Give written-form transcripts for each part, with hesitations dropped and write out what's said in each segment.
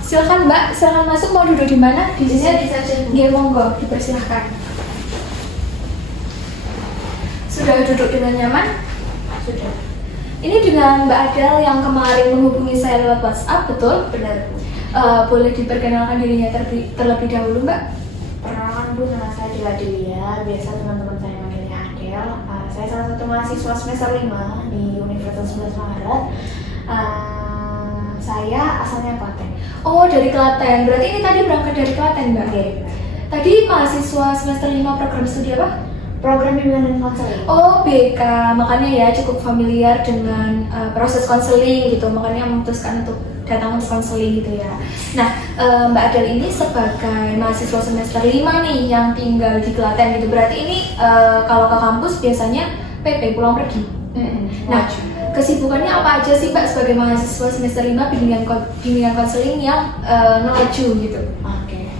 Silakan Mbak, silakan masuk. Mau duduk di mana? Di sini. Nggih, monggo, dipersilahkan. Sudah duduk dengan nyaman? Sudah. Ini dengan Mbak Adel yang kemarin menghubungi saya lewat WhatsApp, betul? Benar, Bu. Boleh diperkenalkan dirinya terlebih dahulu, Mbak? Perkenalkan, Bu, nama saya Dila Delia. Biasa teman-teman saya manggilnya Adel. Saya salah satu mahasiswa semester 5 di Universitas 11 Maret. Saya asalnya Klaten. Oh, dari Klaten. Berarti ini tadi berangkat dari Klaten, Mbak? Oke. Tadi mahasiswa semester 5 program studi apa? Program bimbingan dan konseling. Oh, BK. Makanya ya cukup familiar dengan proses konseling gitu. Makanya memutuskan untuk datang untuk konseling gitu ya. Nah, Mbak Adel ini sebagai mahasiswa semester 5 nih yang tinggal di Klaten gitu. Berarti ini kalau ke kampus biasanya PP, pulang pergi. Nah, kesibukannya apa aja sih Mbak sebagai mahasiswa semester 5 bimbingan konseling yang ngelaju gitu? Oke.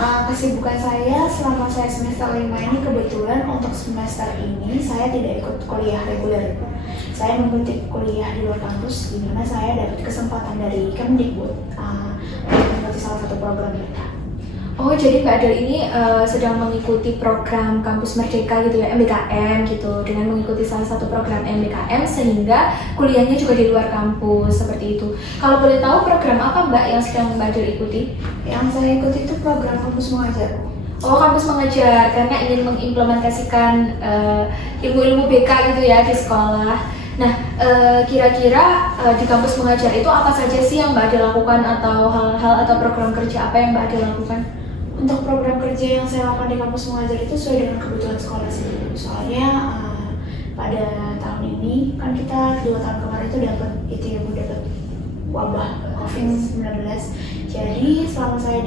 Kesibukan saya selama saya semester 5 ini kebetulan untuk semester ini saya tidak ikut kuliah reguler. Saya mengikuti kuliah di luar kampus di mana saya dapat kesempatan dari Kemdikbud untuk mengikuti salah satu program mereka. Oh, jadi Mbak Adel ini sedang mengikuti program Kampus Merdeka gitu ya, MBKM gitu. Dengan mengikuti salah satu program MBKM sehingga kuliahnya juga di luar kampus, seperti itu. Kalau boleh tahu program apa Mbak yang sedang Mbak Adel ikuti? Yang saya ikuti itu program Kampus Mengajar. Oh, Kampus Mengajar, karena ingin mengimplementasikan ilmu-ilmu BK gitu ya di sekolah. Nah, kira-kira di Kampus Mengajar itu apa saja sih yang Mbak Adel lakukan atau hal-hal atau program kerja apa yang Mbak Adel lakukan? Untuk program kerja yang saya lakukan di Kampus Mengajar itu sesuai dengan kebutuhan sekolah sendiri. Soalnya pada tahun ini kan kita 2 tahun kemarin itu dapat dapat wabah COVID-19. Jadi selama saya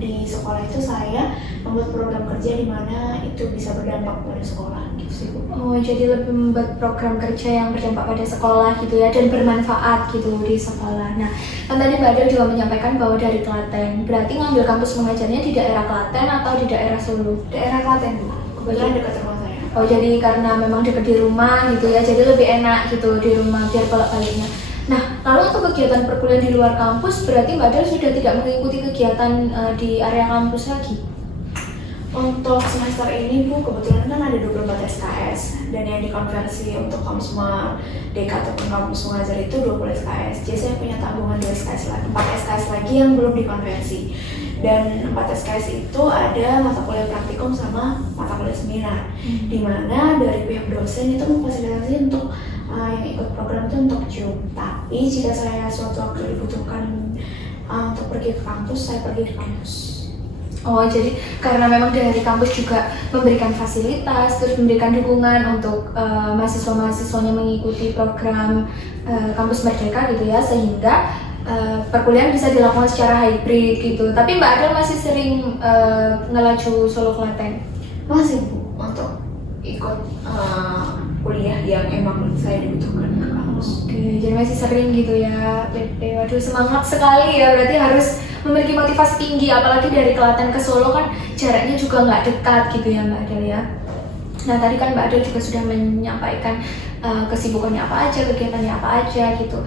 di sekolah itu saya membuat program kerja di mana itu bisa berdampak pada sekolah gitu sih, Bu. Oh, jadi lebih membuat program kerja yang berdampak pada sekolah gitu ya dan bermanfaat gitu di sekolah. Nah, kan tadi Mbak Adel juga menyampaikan bahwa dari Klaten. Berarti ngambil kampus mengajarnya di daerah Klaten atau di daerah Solo? Daerah Klaten, Bu. Kebetulan dekat rumah saya. Oh, jadi karena memang dekat di rumah gitu ya, jadi lebih enak gitu di rumah biar bolak-baliknya. Nah, lalu untuk kegiatan perkuliahan di luar kampus, berarti Mbak Adel sudah tidak mengikuti kegiatan di area kampus lagi? Untuk semester ini, Bu, kebetulan kan ada 24 SKS dan yang dikonversi untuk kampus Merdeka ataupun kampus mengajar itu 20 SKS. Jadi saya punya tabungan 2 SKS lagi, 4 SKS lagi yang belum dikonversi. Dan 4 SKS itu ada mata kuliah praktikum sama mata kuliah seminar. Di mana dari pihak dosen itu memfasilitasi untuk yang ikut program itu untuk Zoom. Tapi jika saya suatu waktu dibutuhkan untuk pergi ke kampus, saya pergi ke kampus. Oh, jadi karena memang dari kampus juga memberikan fasilitas, terus memberikan dukungan untuk mahasiswa-mahasiswanya mengikuti program Kampus Merdeka gitu ya, sehingga perkuliahan bisa dilakukan secara hybrid gitu. Tapi Mbak Adel masih sering ngelaju Solo Klaten? Masih, Bu, untuk ikut kuliah yang emang saya dibutuhkan ke kampus. Oke, jadi masih sering gitu ya. Waduh, semangat sekali ya, berarti harus memiliki motivasi tinggi, apalagi dari Klaten ke Solo kan jaraknya juga nggak dekat gitu ya Mbak Adel ya. Nah, tadi kan Mbak Adel juga sudah menyampaikan kesibukannya apa aja, kegiatannya apa aja gitu.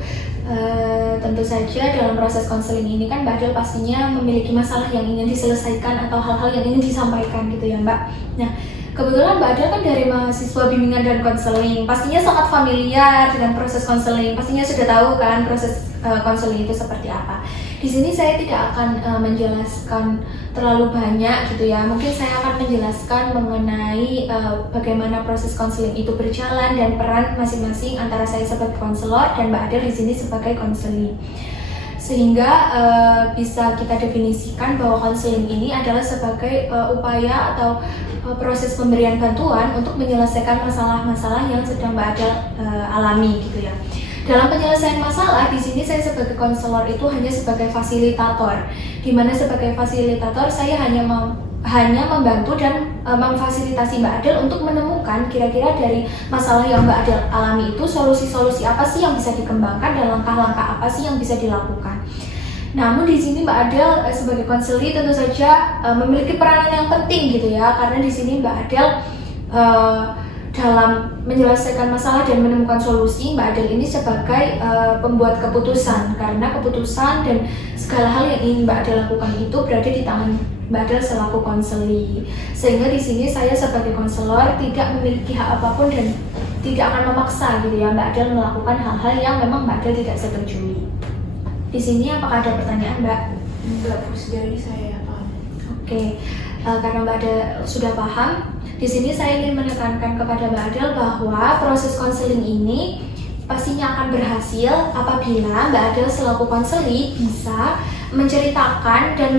Tentu saja dalam proses konseling ini kan Mbak Adel pastinya memiliki masalah yang ingin diselesaikan atau hal-hal yang ingin disampaikan gitu ya Mbak. Nah, kebetulan Mbak Adel kan dari mahasiswa bimbingan dan konseling, pastinya sangat familiar dengan proses konseling, pastinya sudah tahu kan proses konseling itu seperti apa. Di sini saya tidak akan menjelaskan terlalu banyak gitu ya. Mungkin saya akan menjelaskan mengenai bagaimana proses konseling itu berjalan dan peran masing-masing antara saya sebagai konselor dan Mbak Adel di sini sebagai konseling. Sehingga bisa kita definisikan bahwa konseling ini adalah sebagai upaya atau proses pemberian bantuan untuk menyelesaikan masalah-masalah yang sedang Mbak Adel alami gitu ya. Dalam penyelesaian masalah, di sini saya sebagai konselor itu hanya sebagai fasilitator, di mana sebagai fasilitator saya hanya membantu dan memfasilitasi Mbak Adel untuk menemukan kira-kira dari masalah yang Mbak Adel alami itu solusi-solusi apa sih yang bisa dikembangkan dan langkah-langkah apa sih yang bisa dilakukan. Namun di sini Mbak Adel sebagai konseli tentu saja memiliki peranan yang penting gitu ya, karena di sini Mbak Adel dalam menyelesaikan masalah dan menemukan solusi, Mbak Adel ini sebagai pembuat keputusan, karena keputusan dan segala hal yang ingin Mbak Adel lakukan itu berada di tangan Mbak Adel selaku konseli. Sehingga di sini saya sebagai konselor tidak memiliki hak apapun dan tidak akan memaksa gitu ya Mbak Adel melakukan hal-hal yang memang Mbak Adel tidak setujui. Di sini apakah ada pertanyaan, Mbak? Enggak, Bu, sejauh ini saya paham. Oke, karena Mbak Adel sudah paham, di sini saya ingin menekankan kepada Mbak Adel bahwa proses konseling ini pastinya akan berhasil apabila Mbak Adel selaku konseli bisa menceritakan dan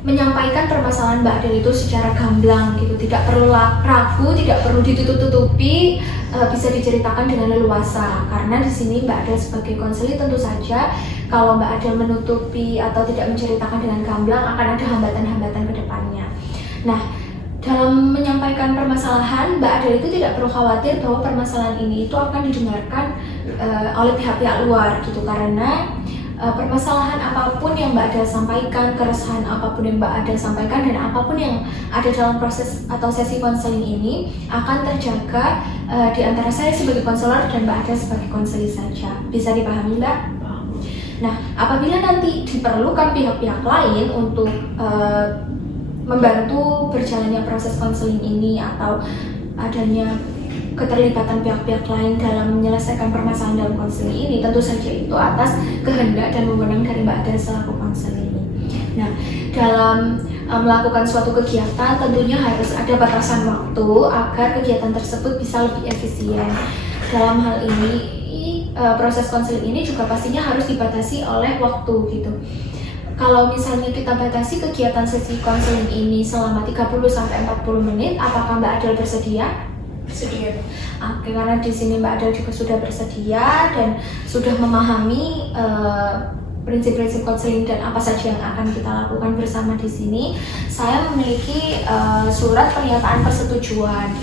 menyampaikan permasalahan Mbak Adel itu secara gamblang gitu, tidak perlu ragu, tidak perlu ditutup-tutupi, bisa diceritakan dengan leluasa. Karena di sini Mbak Adel sebagai konseli tentu saja kalau Mbak Adel menutupi atau tidak menceritakan dengan gamblang akan ada hambatan-hambatan ke depannya. Nah, dalam menyampaikan permasalahan, Mbak Adel itu tidak perlu khawatir bahwa permasalahan ini itu akan didengarkan oleh pihak-pihak luar gitu, karena permasalahan apapun yang Mbak Adel sampaikan, keresahan apapun yang Mbak Adel sampaikan, dan apapun yang ada dalam proses atau sesi konseling ini akan terjaga di antara saya sebagai konselor dan Mbak Adel sebagai konseli saja. Bisa dipahami, Mbak? Nah, apabila nanti diperlukan pihak-pihak lain untuk membantu berjalannya proses konseling ini atau adanya keterlibatan pihak-pihak lain dalam menyelesaikan permasalahan dalam konseling ini, tentu saja itu atas kehendak dan wewenang dari Mbak Adel selaku konseli ini. Nah, dalam melakukan suatu kegiatan tentunya harus ada batasan waktu agar kegiatan tersebut bisa lebih efisien. Dalam hal ini, proses konseling ini juga pastinya harus dibatasi oleh waktu gitu. Kalau misalnya kita batasi kegiatan sesi konseling ini selama 30-40 menit, apakah Mbak Adel bersedia? Bersedia. Oke, karena di sini Mbak Adel juga sudah bersedia dan sudah memahami prinsip-prinsip konseling dan apa saja yang akan kita lakukan bersama di sini. Saya memiliki surat pernyataan persetujuan.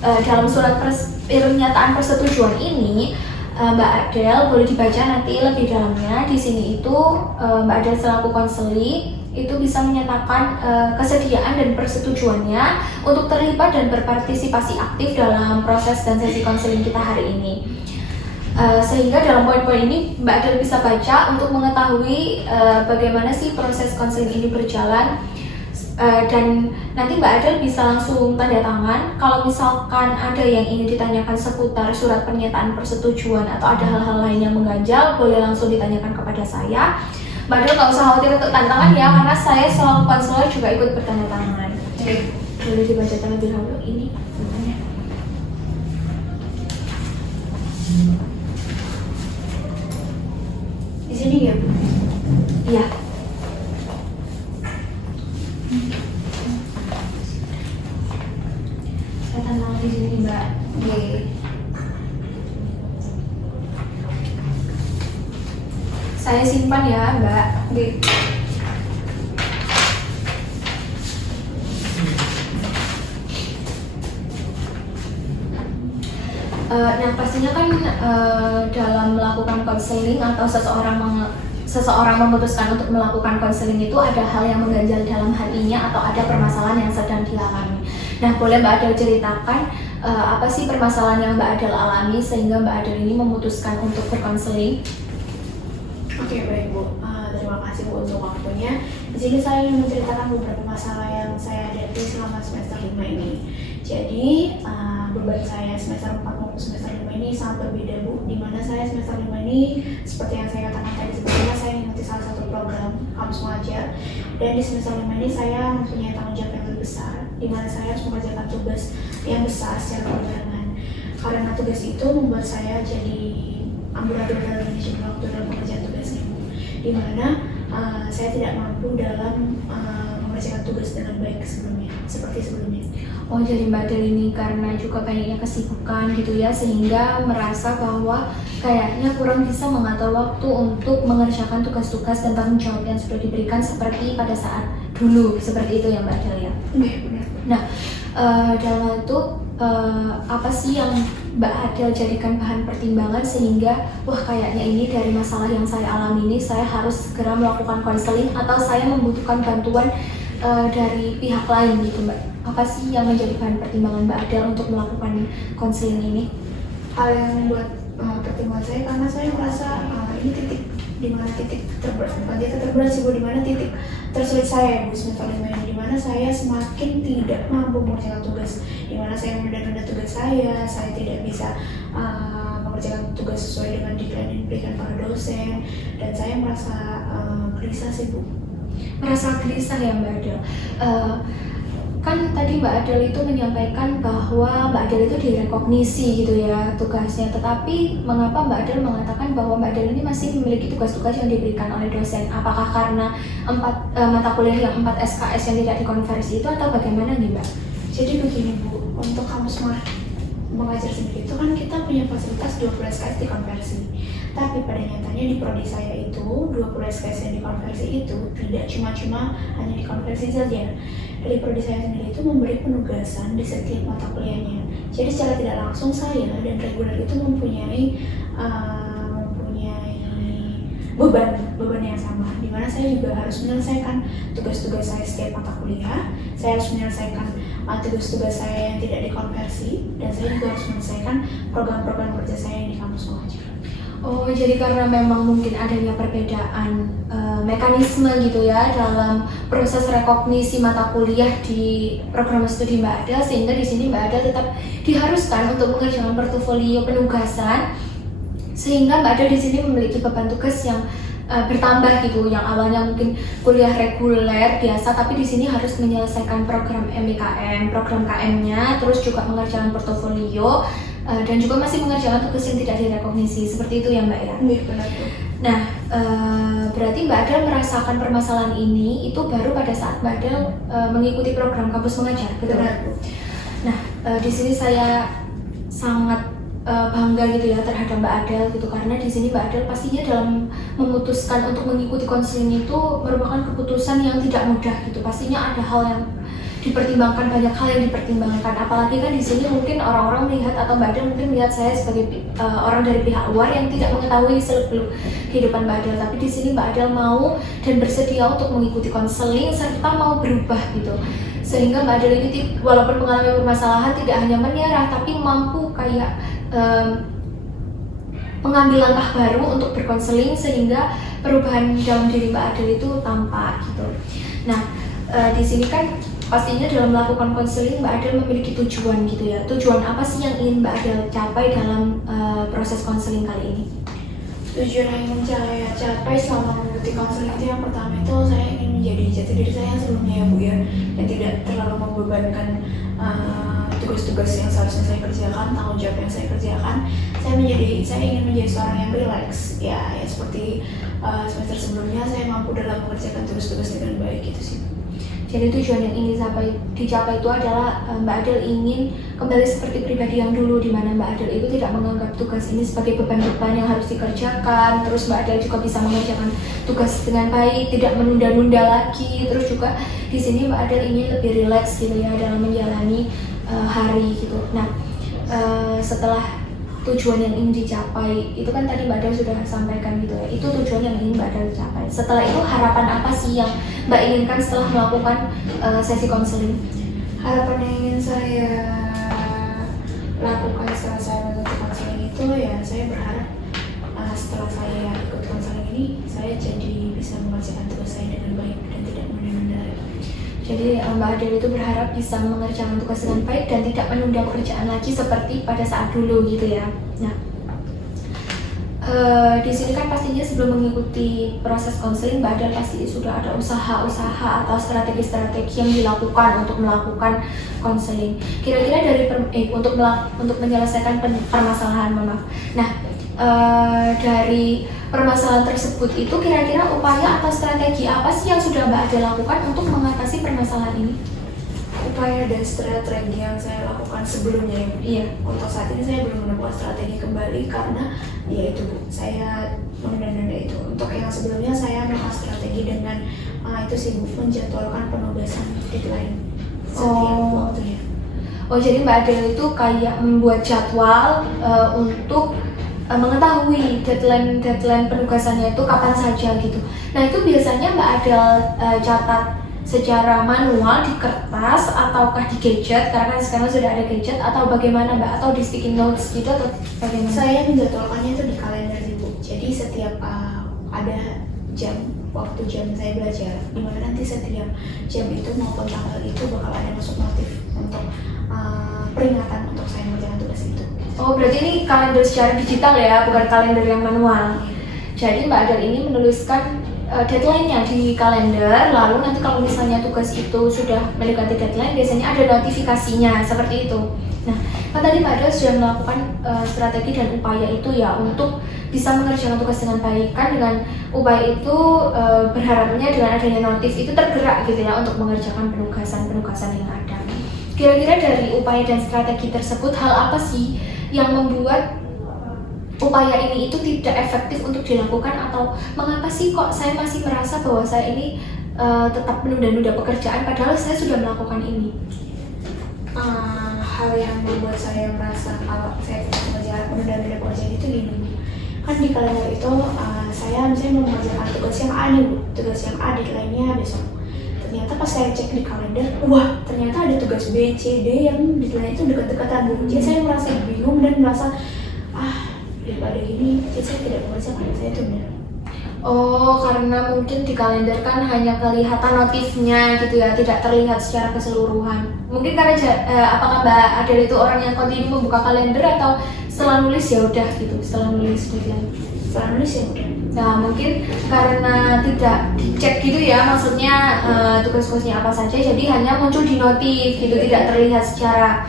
Dalam surat pernyataan persetujuan ini, Mbak Adel boleh dibaca nanti lebih dalamnya. Di sini itu Mbak Adel selaku konseli itu bisa menyatakan kesediaan dan persetujuannya untuk terlibat dan berpartisipasi aktif dalam proses dan sesi konseling kita hari ini. Sehingga dalam poin-poin ini Mbak Adel bisa baca untuk mengetahui bagaimana sih proses konseling ini berjalan. Dan nanti Mbak Adel bisa langsung tanda tangan kalau misalkan ada yang ingin ditanyakan seputar surat pernyataan persetujuan atau ada hal-hal lain yang mengganjal, boleh langsung ditanyakan kepada saya. Mbak Adel nggak usah khawatir untuk tanda tangan ya, karena saya selaku konselor juga ikut bertanda tangan. Boleh dibaca terlebih dahulu ini. Di sini ya, Bu? Iya. Saya tanda tangan di sini, Mbak. Oke. Saya simpan ya, Mbak. Oke. Nah, pastinya kan dalam melakukan konseling atau seseorang memutuskan untuk melakukan konseling itu ada hal yang mengganjal dalam hatinya atau ada permasalahan yang sedang dialami. Nah, boleh Mbak Adel ceritakan apa sih permasalahan yang Mbak Adel alami sehingga Mbak Adel ini memutuskan untuk berkonseling? Oke, baik, Bu. Terima kasih, Bu, untuk waktunya. Di sini saya ingin menceritakan beberapa masalah yang saya hadapi selama semester 5 ini. Jadi, beban saya semester 4 maupun semester 5 ini sangat berbeda, Bu. Di mana saya semester 5 ini, seperti yang saya katakan tadi sebelumnya, saya mengikuti salah satu program kampus mengajar. Dan di semester 5 ini saya mempunyai tanggung jawab yang lebih besar, di mana saya harus mengerjakan tugas yang besar secara berbarengan. Karena tugas itu membuat saya jadi amburadul dalam manajemen waktu dalam pengerjaan tugasnya, Bu. Di mana saya tidak mampu dalam mengerjakan tugas dengan baik seperti sebelumnya. Oh, jadi Mbak Adel ini karena juga banyaknya kesibukan gitu ya, sehingga merasa bahwa kayaknya kurang bisa mengatur waktu untuk mengerjakan tugas-tugas dan tanggung jawab yang sudah diberikan seperti pada saat dulu, seperti itu ya Mbak Adel ya? Benar. Nah, dalam hal itu apa sih yang Mbak Adel jadikan bahan pertimbangan sehingga wah kayaknya ini dari masalah yang saya alami ini saya harus segera melakukan konseling atau saya membutuhkan bantuan dari pihak lain gitu Mbak? apa sih yang menjadi bahan pertimbangan Mbak Adel untuk melakukan konseling ini? Hal yang membuat pertimbangan saya karena saya merasa ini titik dimana titik terberat, bukan titik terberat sih Bu, dimana titik tersulit saya Bu semester 5 ini, dimana saya semakin tidak mampu mengerjakan tugas, dimana saya menunda-nunda tugas saya tidak bisa mengerjakan tugas sesuai dengan deadline yang diberikan para dosen, dan saya merasa gelisah sih Bu. Merasa gelisah ya Mbak Adel. Kan tadi Mbak Adel itu menyampaikan bahwa Mbak Adel itu direkognisi gitu ya tugasnya, tetapi mengapa Mbak Adel mengatakan bahwa Mbak Adel ini masih memiliki tugas-tugas yang diberikan oleh dosen? Apakah karena mata kuliah yang 4 SKS yang tidak dikonversi itu atau bagaimana nih Mbak? Jadi begini Bu, untuk kamus mengajar sendiri itu kan kita punya fasilitas 20 SKS dikonversi. Tapi pada nyatanya di prodi saya itu 20 SKS yang dikonversi itu tidak cuma hanya dikonversi saja. Dari prodi saya sendiri itu memberi penugasan di setiap mata kuliahnya. Jadi secara tidak langsung saya dan reguler itu mempunyai beban yang sama, di mana saya juga harus menyelesaikan tugas-tugas saya setiap mata kuliah. Saya harus menyelesaikan tugas-tugas saya yang tidak dikonversi, dan saya juga harus menyelesaikan program-program kerja saya yang di kampus mengajar. Oh, jadi karena memang mungkin adanya perbedaan mekanisme gitu ya dalam proses rekognisi mata kuliah di program studi Mbak Adel, sehingga di sini Mbak Adel tetap diharuskan untuk mengerjakan portofolio penugasan, sehingga Mbak Adel di sini memiliki beban tugas yang bertambah gitu. Yang awalnya mungkin kuliah reguler biasa, tapi di sini harus menyelesaikan program MBKM, program KM-nya, terus juga mengerjakan portofolio. Dan juga masih mengerjakan tugas yang tidak direkognisi, seperti itu ya Mbak ya? Iya benar Bu. Nah, berarti Mbak Adel merasakan permasalahan ini itu baru pada saat Mbak Adel mengikuti program kampus mengajar, betul? Benar Bu. Nah, di sini saya sangat bangga gitu ya terhadap Mbak Adel gitu, karena di sini Mbak Adel pastinya dalam memutuskan untuk mengikuti konseling itu merupakan keputusan yang tidak mudah gitu. Pastinya ada hal yang dipertimbangkan, banyak hal yang dipertimbangkan, apalagi kan di sini mungkin orang-orang melihat atau Mbak Adel mungkin melihat saya sebagai orang dari pihak luar yang tidak mengetahui seluk-beluk kehidupan Mbak Adel, tapi di sini Mbak Adel mau dan bersedia untuk mengikuti konseling serta mau berubah gitu, sehingga Mbak Adel ini walaupun mengalami permasalahan tidak hanya menyerah tapi mampu kayak mengambil langkah baru untuk berkonseling sehingga perubahan dalam diri Mbak Adel itu tampak gitu. Nah, di sini kan pastinya dalam melakukan konseling Mbak Adel memiliki tujuan gitu ya. Tujuan apa sih yang ingin Mbak Adel capai dalam proses konseling kali ini? Tujuan yang ingin saya capai selama mengikuti konseling itu yang pertama itu saya ingin menjadi jati diri saya yang sebelumnya ya Bu ya, yang tidak terlalu membebankan tugas-tugas yang seharusnya saya kerjakan, tanggung jawab yang saya kerjakan. Saya ingin menjadi seorang yang rileks ya seperti semester sebelumnya saya mampu dalam mengerjakan tugas-tugas dengan baik gitu sih. Jadi tujuan yang ingin dicapai itu adalah Mbak Adel ingin kembali seperti pribadi yang dulu, di mana Mbak Adel itu tidak menganggap tugas ini sebagai beban-beban yang harus dikerjakan. Terus Mbak Adel juga bisa mengerjakan tugas dengan baik, tidak menunda-nunda lagi. Terus juga di sini Mbak Adel ingin lebih rileks gitu ya dalam menjalani hari gitu. Nah, setelah tujuan yang ingin dicapai itu kan tadi Mbak Adel sudah sampaikan gitu ya, itu tujuan yang ingin Mbak Adel capai. Setelah itu harapan apa sih yang Mbak inginkan setelah melakukan sesi konseling? Harapan yang ingin saya lakukan setelah saya mengikuti konseling itu ya saya berharap setelah saya ikut konseling ini saya jadi bisa mengerjakan tugas saya dengan baik dan tidak menunda-nunda. Jadi Mbak Adel itu berharap bisa mengerjakan tugas dengan baik dan tidak menunda pekerjaan lagi seperti pada saat dulu gitu ya. Nah, di sini kan pastinya sebelum mengikuti proses konseling Mbak Adel pasti sudah ada usaha-usaha atau strategi-strategi yang dilakukan untuk melakukan konseling. Kira-kira dari untuk menyelesaikan permasalahan, maaf. Nah, dari permasalahan tersebut itu kira-kira upaya atau strategi apa sih yang sudah Mbak Adel lakukan untuk mengatasi permasalahan ini? Upaya dan strategi yang saya lakukan sebelumnya ya. Iya. Untuk saat ini saya belum menemukan strategi kembali karena ya itu Bu, saya menunda-nunda itu. Untuk yang sebelumnya saya melakukan strategi dengan itu sih Bu, menjadwalkan penugasan deadline setiap waktunya. Oh, jadi Mbak Adel itu kayak membuat jadwal untuk mengetahui deadline penugasannya itu kapan saja gitu. Nah, itu biasanya Mbak Adel catat secara manual di kertas ataukah di gadget, karena kan sekarang sudah ada gadget, atau bagaimana Mbak, atau di sticky notes gitu atau bagaimana? Saya menjadwalkannya itu di kalender sih Bu. Jadi setiap ada waktu jam saya belajar, dimana nanti setiap jam itu maupun tanggal itu bakal ada masuk notif untuk peringatan untuk saya mengerjakan tugas itu. Oh, berarti ini kalender secara digital ya, bukan kalender yang manual. Jadi Mbak Adel ini menuliskan deadline-nya di kalender, lalu nanti kalau misalnya tugas itu sudah mendekati deadline, biasanya ada notifikasinya, seperti itu. Nah, kan tadi Mbak Adel sudah melakukan strategi dan upaya itu ya untuk bisa mengerjakan tugas dengan baik. Kan dengan upaya itu berharapnya dengan adanya notif itu tergerak gitu ya untuk mengerjakan penugasan-penugasan yang ada. Kira-kira dari upaya dan strategi tersebut, hal apa sih yang membuat upaya ini itu tidak efektif untuk dilakukan, atau mengapa sih kok saya masih merasa bahwa saya ini tetap menunda-nunda pekerjaan padahal saya sudah melakukan ini? Hal yang membuat saya merasa kalau saya tidak menunda-nunda pekerjaan itu gini, kan di kalender itu saya misalnya mau mengerjakan tugas yang A nih Bu, tugas yang A deadline-nya besok. Ternyata pas saya cek di kalender, wah ternyata ada tugas B, C, D yang deadline itu dekat-dekatan Bu. Jadi saya merasa bingung dan merasa daripada gini, jadi saya tidak mengerjakan, saya itu benar. Oh, karena mungkin di kalender kan hanya kelihatan notifnya gitu ya, tidak terlihat secara keseluruhan. Mungkin karena apakah Mbak Adel itu orang yang kontinu membuka kalender, atau setelah nulis ya udah gitu, setelah nulis deadline? Setelah nulis ya udah. Nah, mungkin karena tidak dicek gitu ya, maksudnya tugas-tugasnya apa saja, jadi hanya muncul di notif gitu, tidak terlihat secara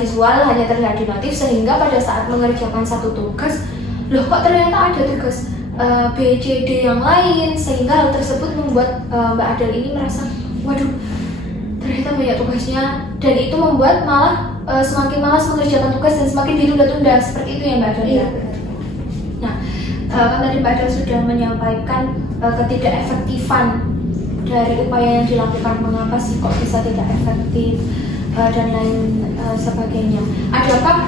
visual, hanya terlihat di notif, sehingga pada saat mengerjakan satu tugas, loh kok ternyata ada tugas B, C, D yang lain, sehingga hal tersebut membuat Mbak Adel ini merasa, waduh, ternyata banyak tugasnya, dan itu membuat malah semakin malas mengerjakan tugas dan semakin ditunda-tunda, seperti itu ya Mbak Adel ya? Nah, kan tadi Mbak Adel sudah menyampaikan ketidakefektifan dari upaya yang dilakukan, mengapa sih kok bisa tidak efektif dan lain sebagainya. Adakah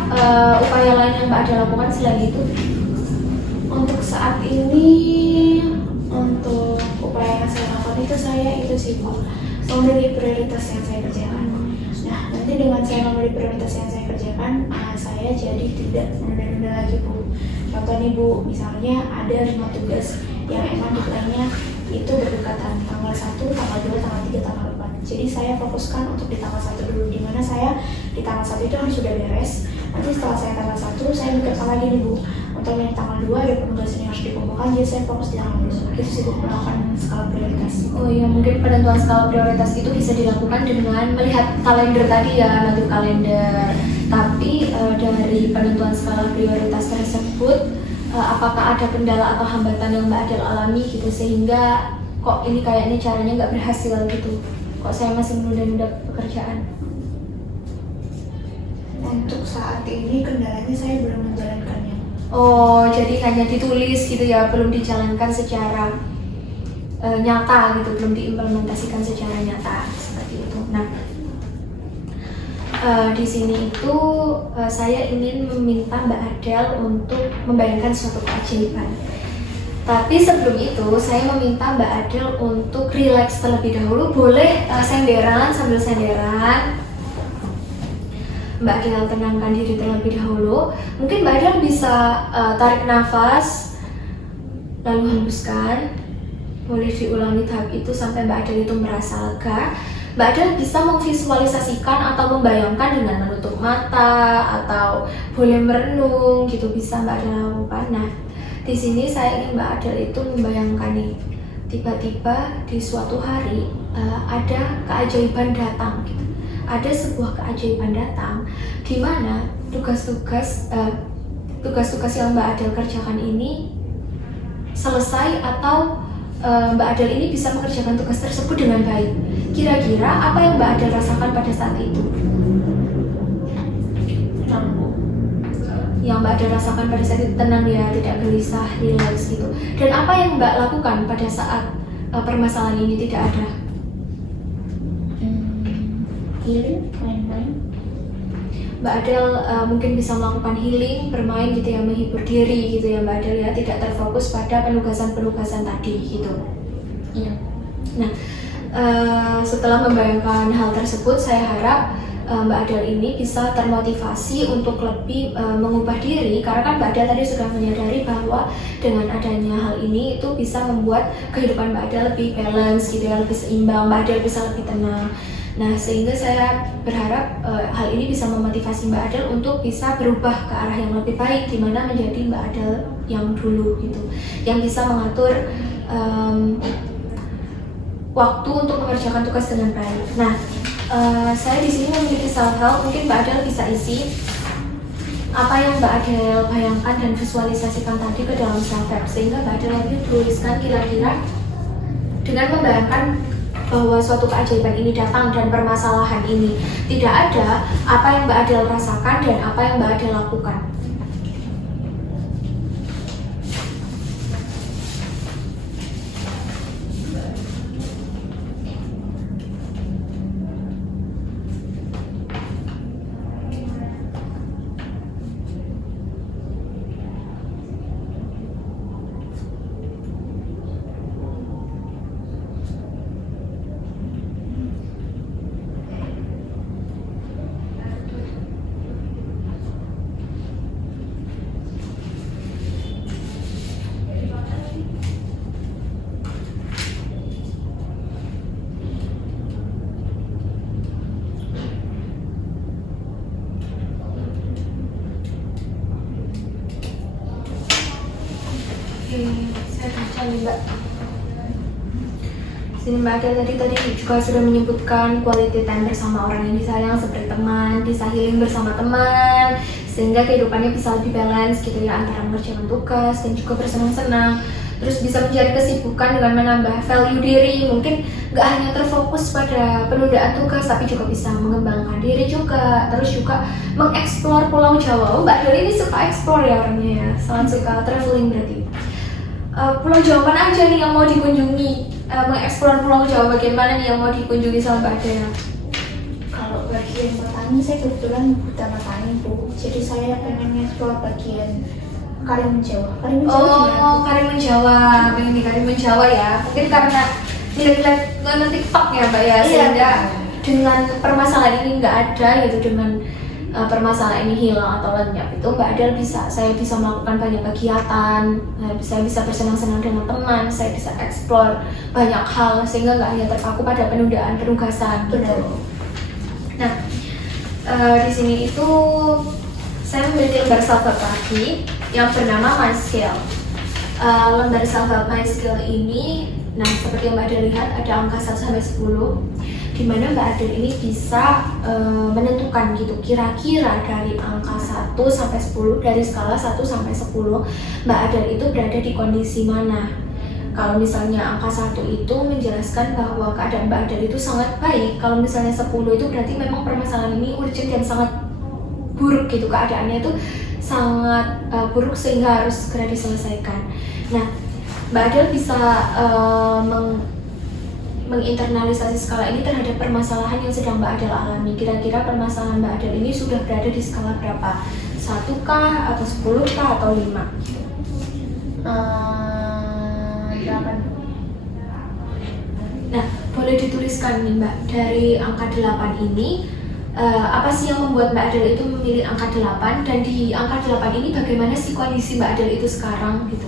upaya lain yang Mbak Adel lakukan selain itu? Untuk saat ini, untuk upaya yang saya lakukan itu itu sih Bu, memilih prioritas yang saya kerjakan. Nah, nanti dengan saya memilih prioritas yang saya kerjakan, saya jadi tidak menunda-nunda lagi Bu. Contoh nih Bu, misalnya ada 5 tugas yang emang deadline-nya itu berdekatan, tanggal 1, tanggal 2, tanggal 3, tanggal 4. Jadi saya fokuskan untuk di tanggal 1 dulu, dimana saya di tanggal 1 itu harus sudah beres. Nanti setelah saya tanggal 1, saya mikirkan lagi nih Bu, untuk yang tanggal 2 ada penugasan yang harus dikumpulkan, jadi saya fokus di tanggal 2. Itu sih Bu, melakukan skala prioritas. Oh iya, mungkin penentuan skala prioritas itu bisa dilakukan dengan melihat kalender tadi ya, notif kalender. Tapi dari penentuan skala prioritas tersebut, apakah ada kendala atau hambatan yang Mbak Adel alami gitu, sehingga kok ini kayaknya caranya nggak berhasil gitu, kok saya masih menunda-nunda pekerjaan? Untuk saat ini kendalanya saya belum menjalankannya. Oh, jadi hanya ditulis gitu ya, belum dijalankan secara nyata gitu, belum diimplementasikan secara nyata, seperti itu. Nah, di sini itu saya ingin meminta Mbak Adel untuk membayangkan suatu keajaiban. Tapi sebelum itu saya meminta Mbak Adel untuk rileks terlebih dahulu. Boleh senderan, sambil senderan Mbak Adel tenangkan diri terlebih dahulu. Mungkin Mbak Adel bisa tarik nafas lalu hembuskan. Boleh diulangi tahap itu sampai Mbak Adel itu merasa lega. Mbak Adel bisa memvisualisasikan atau membayangkan dengan menutup mata, atau boleh merenung gitu, bisa Mbak Adel lakukan. Nah, di sini saya ingin Mbak Adel itu membayangkan nih, tiba-tiba di suatu hari ada keajaiban datang gitu. Ada sebuah keajaiban datang di mana tugas-tugas yang Mbak Adel kerjakan ini selesai, atau Mbak Adel ini bisa mengerjakan tugas tersebut dengan baik. Kira-kira apa yang Mbak Adel rasakan pada saat itu? Tenang Bu. Yang Mbak Adel rasakan pada saat itu tenang ya, tidak gelisah, rileks gitu. Dan apa yang Mbak lakukan pada saat permasalahan ini tidak ada? Healing, main-main. Mbak Adel mungkin bisa melakukan healing, bermain gitu ya, menghibur diri gitu ya Mbak Adel ya, tidak terfokus pada penugasan-penugasan tadi gitu. Iya. Nah, Setelah membayangkan hal tersebut, saya harap Mbak Adele ini bisa termotivasi untuk lebih mengubah diri, karena kan Mbak Adele tadi sudah menyadari bahwa dengan adanya hal ini itu bisa membuat kehidupan Mbak Adele lebih balance gitu ya, lebih seimbang, Mbak Adele bisa lebih tenang. Nah, sehingga saya berharap hal ini bisa memotivasi Mbak Adele untuk bisa berubah ke arah yang lebih baik, dimana menjadi Mbak Adele yang dulu gitu, yang bisa mengatur waktu untuk mengerjakan tugas dengan baik. Nah, saya di sini memiliki self-help, mungkin Mbak Adele bisa isi apa yang Mbak Adele bayangkan dan visualisasikan tadi ke dalam self-help, sehingga Mbak Adele ini tuliskan kira-kira dengan membayangkan bahwa suatu keajaiban ini datang dan permasalahan ini tidak ada, apa yang Mbak Adele rasakan dan apa yang Mbak Adele lakukan. Saya baca nih Mbak. Sini Mbak Adele tadi juga sudah menyebutkan quality time bersama orang yang disayang seperti teman, bisa healing bersama teman, sehingga kehidupannya bisa lebih balance gitu ya, antara mengerjakan tugas dan juga bersenang-senang. Terus bisa mencari kesibukan dengan menambah value diri, mungkin nggak hanya terfokus pada penundaan tugas, tapi juga bisa mengembangkan diri juga. Terus juga mengeksplor Pulau Jawa. Mbak Adele ini suka eksplor ya orangnya ya, sangat suka traveling berarti. Pulau Jawa mana aja nih yang mau dikunjungi? Mengeksplor Pulau Jawa bagaimana nih yang mau dikunjungi sama Mbak Adele? Kalau bagian petani, saya kebetulan buta petani Bu, jadi saya pengen eksplor bagian Karimun Jawa. Karimun Jawa, pengen di Karimun Jawa ya. Mungkin karena lihat nonton TikTok ya Mbak ya, sehingga dengan permasalahan ini nggak ada gitu, dengan permasalahan ini hilang atau lenyap, itu Mbak Adele saya bisa melakukan banyak kegiatan, saya bisa bersenang-senang dengan teman, saya bisa eksplor banyak hal, sehingga nggak hanya terpaku pada penundaan penugasan gitu. Nah, di sini itu saya memiliki lembar self-help lagi yang bernama My Skill. Lembar self-help My Skill ini, nah seperti yang Mbak Adele lihat ada angka 1-10, di mana Mbak Adele ini bisa menentukan gitu kira-kira dari angka 1-10, dari skala 1-10 Mbak Adele itu berada di kondisi mana. Kalau misalnya angka 1 itu menjelaskan bahwa keadaan Mbak Adele itu sangat baik, kalau misalnya 10 itu berarti memang permasalahan ini urgent dan sangat buruk gitu, keadaannya itu sangat buruk sehingga harus segera diselesaikan. Nah, Mbak Adele bisa menginternalisasi skala ini terhadap permasalahan yang sedang Mbak Adele alami. Kira-kira permasalahan Mbak Adele ini sudah berada di skala berapa? 1 kah atau 10 kah atau 5? 8. Nah, boleh dituliskan nih Mbak, dari angka 8 ini apa sih yang membuat Mbak Adele itu memilih angka 8, dan di angka 8 ini bagaimana sih kondisi Mbak Adele itu sekarang gitu?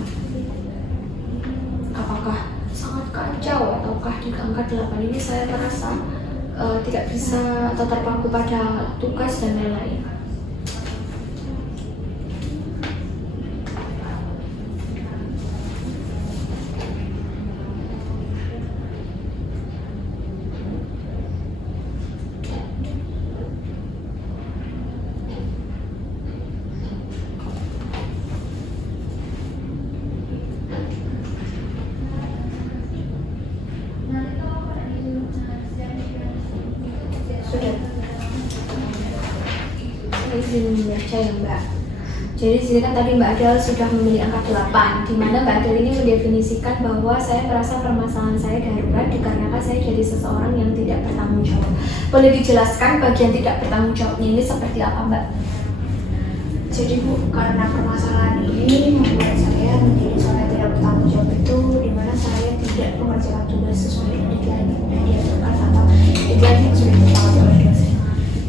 Apakah sangat kacau, ataukah di angka 8 ini saya merasa tidak bisa atau terpaku pada tugas dan lain-lain? Sudah. Saya izin membaca ya Mbak. Jadi di sini kan tadi Mbak Adele sudah memilih angka 8, di mana Mbak Adele ini mendefinisikan bahwa saya merasa permasalahan saya darurat dikarenakan saya jadi seseorang yang tidak bertanggung jawab. Boleh dijelaskan bagian tidak bertanggung jawabnya ini seperti apa Mbak? Jadi Bu, karena permasalahan ini membuat saya menjadi seorang yang tidak bertanggung jawab itu, dimana saya tidak tidak mengerjakan tugas sesuai dengan deadline yang diaturkan atau deadline yang sudah ditepati oleh dosen.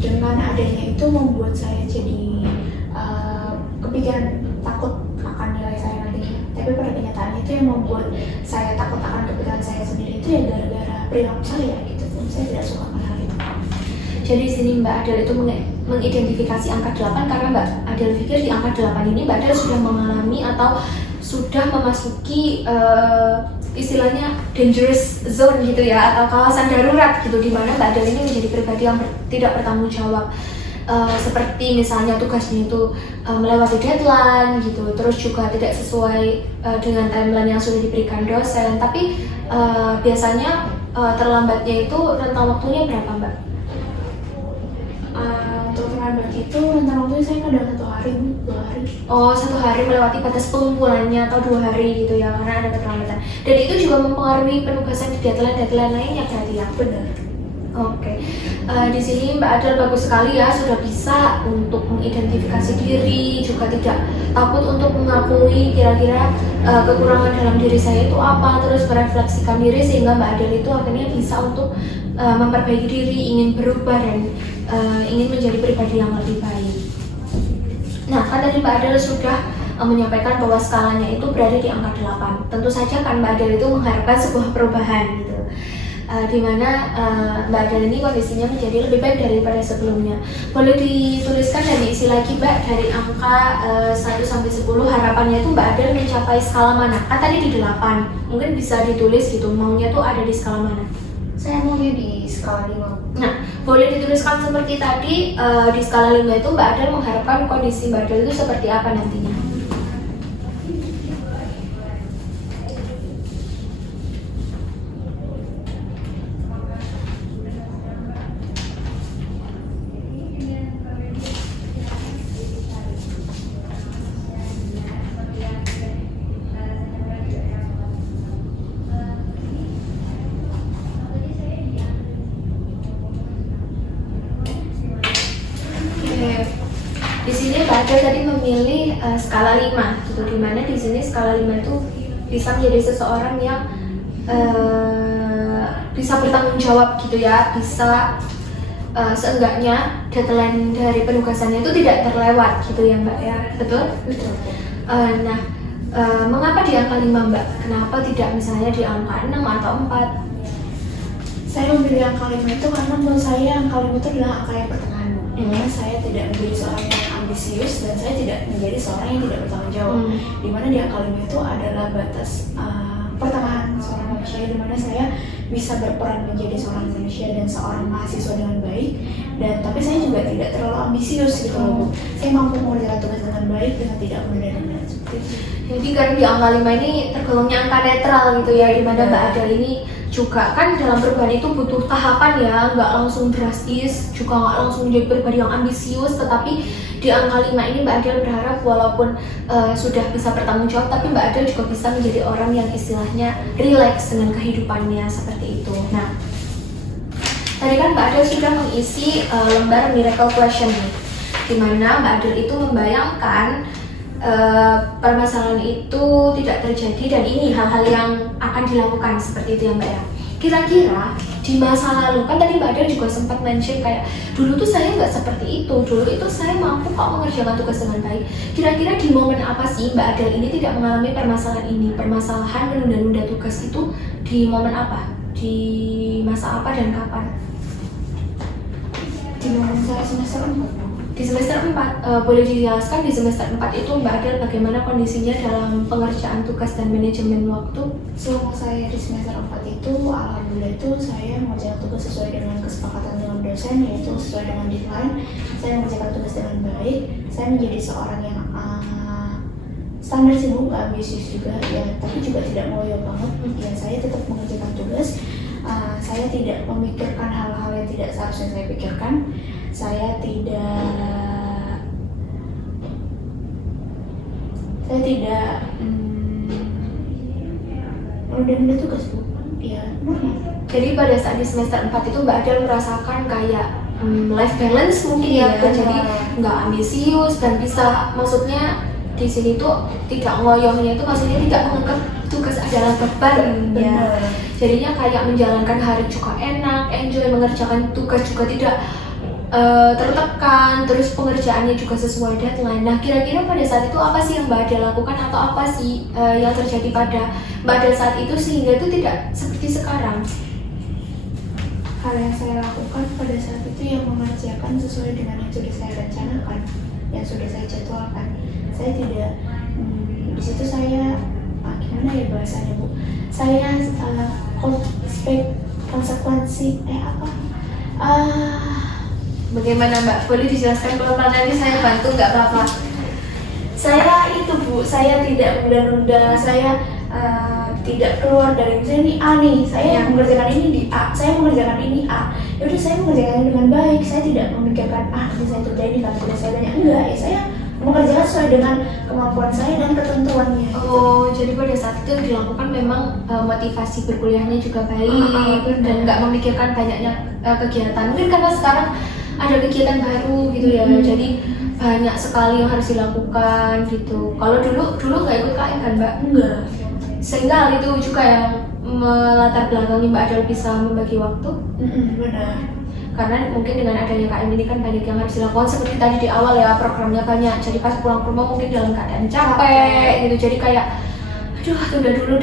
Dengan adanya itu membuat saya jadi kepikiran takut akan nilai saya nantinya. Tapi pada kenyataannya itu yang membuat saya takut akan kepikiran saya sendiri itu ya gara-gara perilaku saya gitu. Saya tidak suka dengan hal itu. Jadi di sini Mbak Adel itu mengidentifikasi angka 8 karena Mbak Adel pikir di angka 8 ini Mbak Adel sudah mengalami atau sudah memasuki istilahnya dangerous zone gitu ya, atau kawasan darurat gitu, di mana Mbak Adel ini menjadi pribadi yang tidak bertanggung jawab. Seperti misalnya tugasnya itu melewati deadline gitu, terus juga tidak sesuai dengan timeline yang sudah diberikan dosen. Tapi biasanya terlambatnya itu rentang waktunya berapa Mbak? Untuk terlambat itu rentang waktunya saya kadang 1 hari, 2 hari. Oh, 1 hari melewati batas pengumpulannya atau 2 hari gitu ya, karena ada keterlambatan. Dan itu juga mempengaruhi penugasan di deadline lainnya berarti ya? Benar. Oke, di sini Mbak Adel bagus sekali ya, sudah bisa untuk mengidentifikasi diri, juga tidak takut untuk mengakui kira-kira kekurangan dalam diri saya itu apa, terus merefleksikan diri sehingga Mbak Adel itu akhirnya bisa untuk memperbaiki diri, ingin berubah dan ingin menjadi pribadi yang lebih baik. Nah, kan tadi Mbak Adel sudah menyampaikan bahwa skalanya itu berada di angka 8. Tentu saja kan Mbak Adel itu mengharapkan sebuah perubahan gitu. Di mana Mbak Adel ini kondisinya menjadi lebih baik daripada sebelumnya. Boleh dituliskan dan diisi lagi Mbak, dari angka 1 sampai 10 harapannya itu Mbak Adel mencapai skala mana? Kan tadi di 8, mungkin bisa ditulis gitu, maunya tuh ada di skala mana? Saya maunya di skala 5. Nah, boleh dituliskan seperti tadi, di skala 5 itu Mbak Adel mengharapkan kondisi Mbak Adel itu seperti apa nantinya? Di sini Mbak Adel tadi memilih skala 5 gitu, dimana di sini skala 5 itu bisa menjadi seseorang yang bisa bertanggung jawab gitu ya, bisa seenggaknya deadline dari penugasannya itu tidak terlewat gitu ya Mbak ya, betul? Betul. Nah, mengapa di angka 5 Mbak? Kenapa tidak misalnya di angka 6 atau 4? Saya memilih angka 5 itu karena menurut saya angka 5 itu adalah angka yang pertengahan. Dimana saya tidak menjadi seorang yang ambisius dan saya tidak menjadi seorang yang tidak bertanggung jawab. Dimana di angka 5 itu adalah batas pertengahan seorang manusia, dimana saya bisa berperan menjadi seorang manusia dan seorang mahasiswa dengan baik. Dan tapi saya juga tidak terlalu ambisius gitu loh. Saya mampu mengerjakan tugas dengan baik dengan tidak menunda-nunda seperti itu. Jadi karena di angka 5 ini tergolongnya angka netral gitu ya, dimana Mbak Adel ini juga kan dalam perubahan itu butuh tahapan ya, nggak langsung drastis, juga nggak langsung menjadi pribadi yang ambisius. Tetapi di angka 5 ini Mbak Adel berharap walaupun sudah bisa bertanggung jawab, tapi Mbak Adel juga bisa menjadi orang yang istilahnya relax dengan kehidupannya seperti itu. Nah, tadi kan Mbak Adel sudah mengisi lembar miracle question nih, dimana Mbak Adel itu membayangkan permasalahan itu tidak terjadi dan ini hal-hal yang akan dilakukan seperti itu ya Mbak ya. Kira-kira di masa lalu, kan tadi Mbak Adel juga sempat mention kayak dulu tuh saya nggak seperti itu, dulu itu saya mampu kok mengerjakan tugas dengan baik. Kira-kira di momen apa sih Mbak Adel ini tidak mengalami permasalahan ini, permasalahan menunda-nunda tugas itu di momen apa, di masa apa dan kapan? Di momen saya semester 4. Di semester 4, boleh dijelaskan di semester 4 itu Mbak Adel bagaimana kondisinya dalam pengerjaan tugas dan manajemen waktu? Selama saya di semester 4 itu, alhamdulillah itu saya mengerjakan tugas sesuai dengan kesepakatan dengan dosen, yaitu sesuai dengan deadline. Saya mengerjakan tugas dengan baik. Saya menjadi seorang yang standar sih bu, nggak ambisius juga ya, tapi juga tidak ngoyo banget. Ya saya tetap mengerjakan tugas. Saya tidak memikirkan hal-hal yang tidak seharusnya saya pikirkan. Saya tidak menunda tugas bu, ya normal. Jadi pada saat di semester 4 itu Mbak Adel merasakan kayak life balance mungkin ya, jadi nggak ambisius dan bisa, maksudnya di sini tuh tidak ngoyohnya itu maksudnya tidak menganggap tugas adalah beban ya. Benar. Jadinya kayak menjalankan hari juga enak, enjoy, mengerjakan tugas juga tidak tertekan, terus pengerjaannya juga sesuai deadline. Nah, kira-kira pada saat itu apa sih yang Mbak Adel lakukan atau apa sih yang terjadi pada Mbak Adel saat itu sehingga itu tidak seperti sekarang? Hal yang saya lakukan pada saat itu yang mengerjakan sesuai dengan yang sudah saya rencanakan, yang sudah saya jadwalkan. Saya tidak di situ saya gimana ya bahasanya Bu? Saya konsekuensi Bagaimana Mbak? Boleh dijelaskan pelan-pelan aja, saya bantu nggak apa-apa. Saya itu Bu, saya tidak menunda-nunda, saya tidak keluar dari misalnya ini A nih, saya mengerjakan ini di A, saya mengerjakan ini A. Yaudah saya mengerjakannya dengan baik, saya tidak memikirkan nanti saya terjadi kalau tidak saya banyak, enggak ya, saya mengerjakan sesuai dengan kemampuan saya dan ketentuannya. Oh, jadi pada saat itu yang dilakukan memang motivasi berkuliahnya juga baik dan nggak memikirkan banyaknya kegiatan. Mungkin karena sekarang ada kegiatan baru gitu ya, jadi banyak sekali yang harus dilakukan gitu. Kalau dulu nggak ikut KM kan Mbak? Enggak. Sehingga hal itu juga yang melatar belakangi Mbak Adel bisa membagi waktu. Benar. Karena mungkin dengan adanya KM ini kan banyak yang harus dilakukan, seperti tadi di awal ya, programnya banyak, jadi pas pulang ke rumah mungkin dalam keadaan capek gitu, jadi kayak aduh tunda dulu.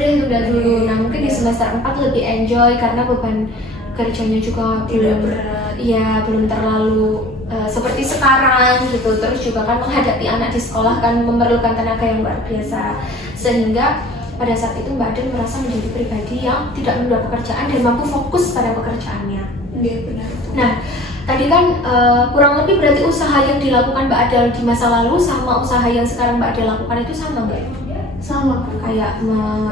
Nah mungkin di semester 4 lebih enjoy karena beban kerjanya juga belum terlalu seperti sekarang gitu. Terus juga kan menghadapi anak di sekolah kan memerlukan tenaga yang luar biasa, sehingga pada saat itu Mbak Adel merasa menjadi pribadi yang tidak menunda pekerjaan dan mampu fokus pada pekerjaannya. Iya benar. Nah, tadi kan kurang lebih berarti usaha yang dilakukan Mbak Adel di masa lalu sama usaha yang sekarang Mbak Adel lakukan itu sama Mbak? Sama Bu. Kayak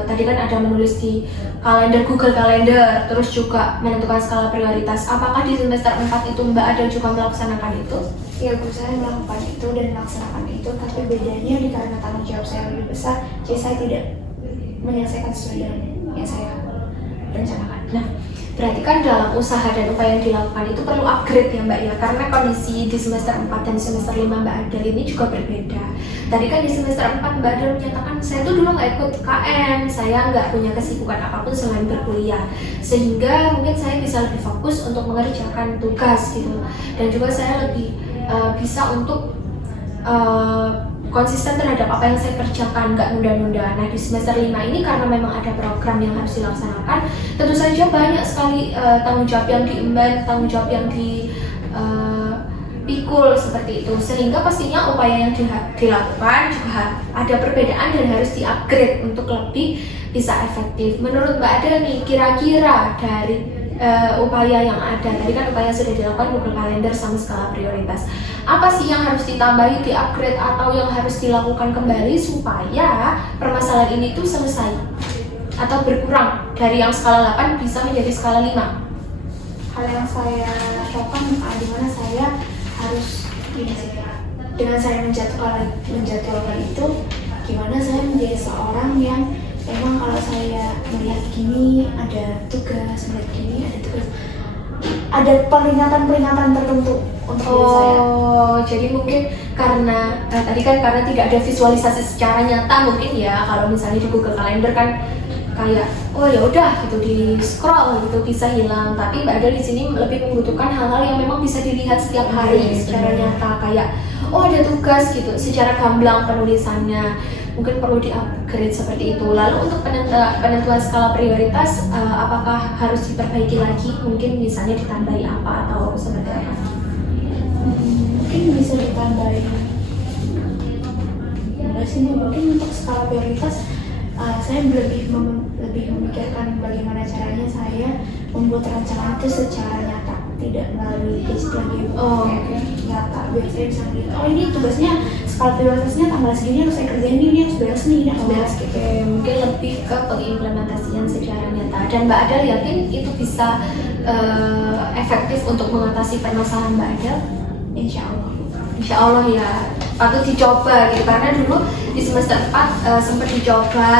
tadi kan ada menulis di kalender, Google Calendar, terus juga menentukan skala prioritas. Apakah di semester 4 itu Mbak Adel juga melaksanakan itu? Ya Bu, saya melakukan itu dan melaksanakan itu, tapi bedanya karena tanggung jawab saya lebih besar, jadi saya tidak menyelesaikan sesuai dengan yang saya rencanakan. Nah, berarti kan dalam usaha dan upaya yang dilakukan itu perlu upgrade ya Mbak ya, karena kondisi di semester 4 dan semester 5 Mbak Adel ini juga berbeda. Tadi kan di semester 4 Mbak Adel menyatakan saya tuh dulu nggak ikut KM, saya nggak punya kesibukan apapun selain berkuliah, sehingga mungkin saya bisa lebih fokus untuk mengerjakan tugas gitu, dan juga saya lebih bisa untuk konsisten terhadap apa yang saya kerjakan, nggak nunda-nunda. Nah di semester 5 ini karena memang ada program yang harus dilaksanakan, tentu saja banyak sekali tanggung jawab yang diemban, tanggung jawab yang dipikul seperti itu, sehingga pastinya upaya yang dilakukan juga ada perbedaan dan harus di-upgrade untuk lebih bisa efektif. Menurut Mbak Adel nih, kira-kira dari upaya yang ada, tadi kan upaya sudah dilakukan Google Calendar sama skala prioritas, apa sih yang harus ditambahi, di-upgrade atau yang harus dilakukan kembali supaya permasalahan ini tuh selesai atau berkurang dari yang skala 8 bisa menjadi skala 5? Hal yang saya lakukan di mana saya harus dengan saya menjadwalkan itu, gimana saya menjadi seorang yang memang kalau saya melihat gini ada tugas, melihat gini ada tugas, ada peringatan tertentu untuk diri saya. Oh, jadi mungkin karena tadi kan karena tidak ada visualisasi secara nyata mungkin ya, kalau misalnya di Google Calendar kan kayak oh ya udah gitu di scroll gitu bisa hilang, tapi Mbak Adel di sini lebih membutuhkan hal-hal yang memang bisa dilihat setiap hari secara nyata, kayak oh ada tugas gitu secara gamblang penulisannya, mungkin perlu di-upgrade seperti itu. Lalu untuk penentuan skala prioritas apakah harus diperbaiki lagi, mungkin misalnya ditambahi apa atau seperti apa? Mungkin bisa ditambahi enggak sih, mungkin untuk skala prioritas saya lebih memikirkan bagaimana caranya saya membuat rencana itu secara nyata, tidak melalui list lagi. Nyata, biar saya bisa melihat oh ini tugasnya skala prioritasnya tanggal segini harus saya kerjain ini harus beres nih, ini harus beres gitu. Mungkin lebih ke pengimplementasian secara nyata, dan Mbak Adel yakin itu bisa efektif untuk mengatasi permasalahan Mbak Adel? Insya Allah ya, patut dicoba gitu, karena dulu di semester 4 sempat dicoba,